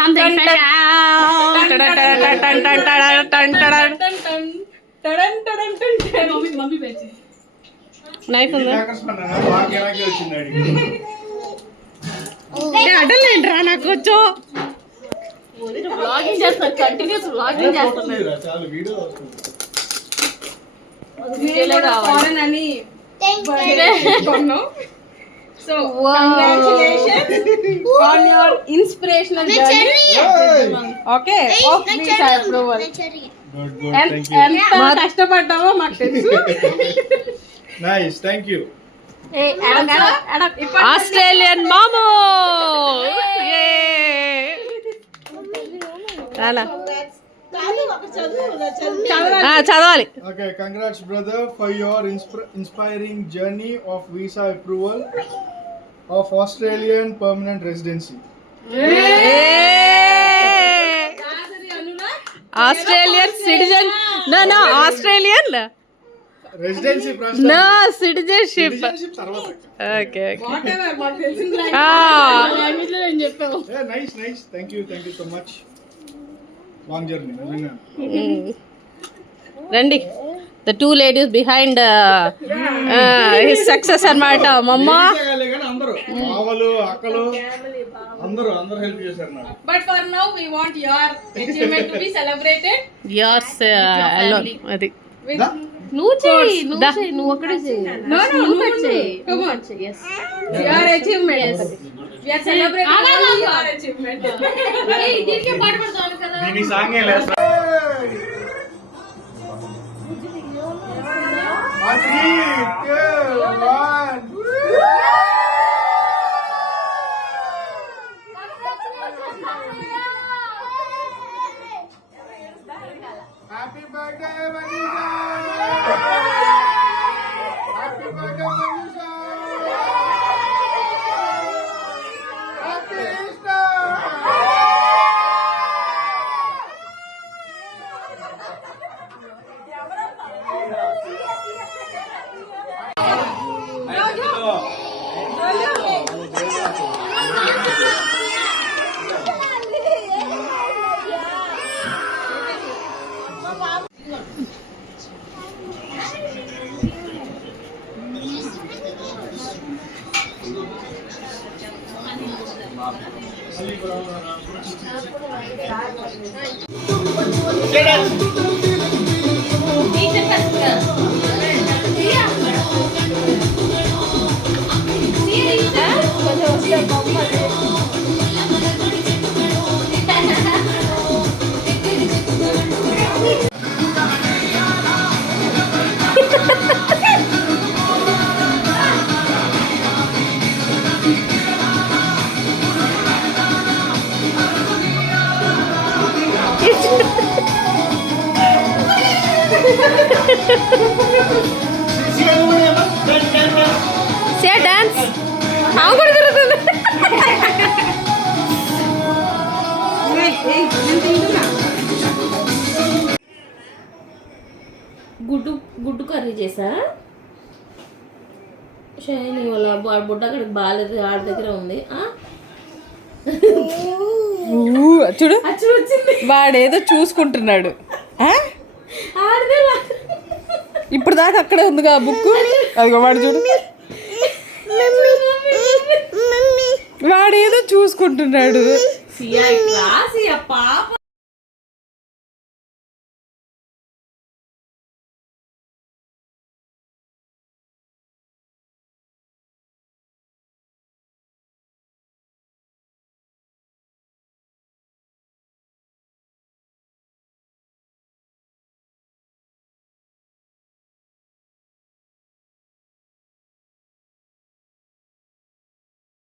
Something special. Knife ఉందా? అడలేంట్రా నాకు వచ్చు. వ్లాగింగ్ చేస్తాను, కంటిన్యూస్ వ్లాగింగ్ చేస్తాను. చాలు వీడియో వస్తుంది. వీడియో కావాలని So, congratulations on your inspirational journey. Okay, of visa approval. Good. Thank you. ఎంత కష్టపడ్డావో మాకు తెలుసు. Nice, thank you. Hey, Australian Momo. Rana. చదవాలి. Okay, congrats brother for your inspiring journey of visa approval of Australian permanent residency. Australian citizen. No, Australian residency process. No, citizenship. Okay. Whatever, yeah, nice. Thank you so much. Long journey. Randi, the two ladies behind his success అన్నమాట. మమ్మ అందరూ మావలు అక్కలు అందరూ help చేశారు నాకు. But for now we want your achievement to be celebrated. Yours alone. అది నువ్వు ఒక్కడే చేయి. No, come on. Yes. Your achievement. We are celebrating your achievement. Hey, దీనికి పాట పాడతాను కదా. దీని సాంగ్ ఏ లేదు. 3, 2, 1. Happy birthday, Manisha! Happy birthday, Manisha! Happy Easter! Say dance. How good is it? గుడ్డు కర్రీ చేసా. షైనీ వాళ్ళ బుడ్డ అక్కడికి బాగాలేదు, ఆడ దగ్గర ఉంది. చూడు వాడేదో చూసుకుంటున్నాడు. ఇప్పుడు దాకా అక్కడే ఉందిగా బుక్. అదిగో వాడు చూడు, వాడేదో చూసుకుంటున్నాడు. పాప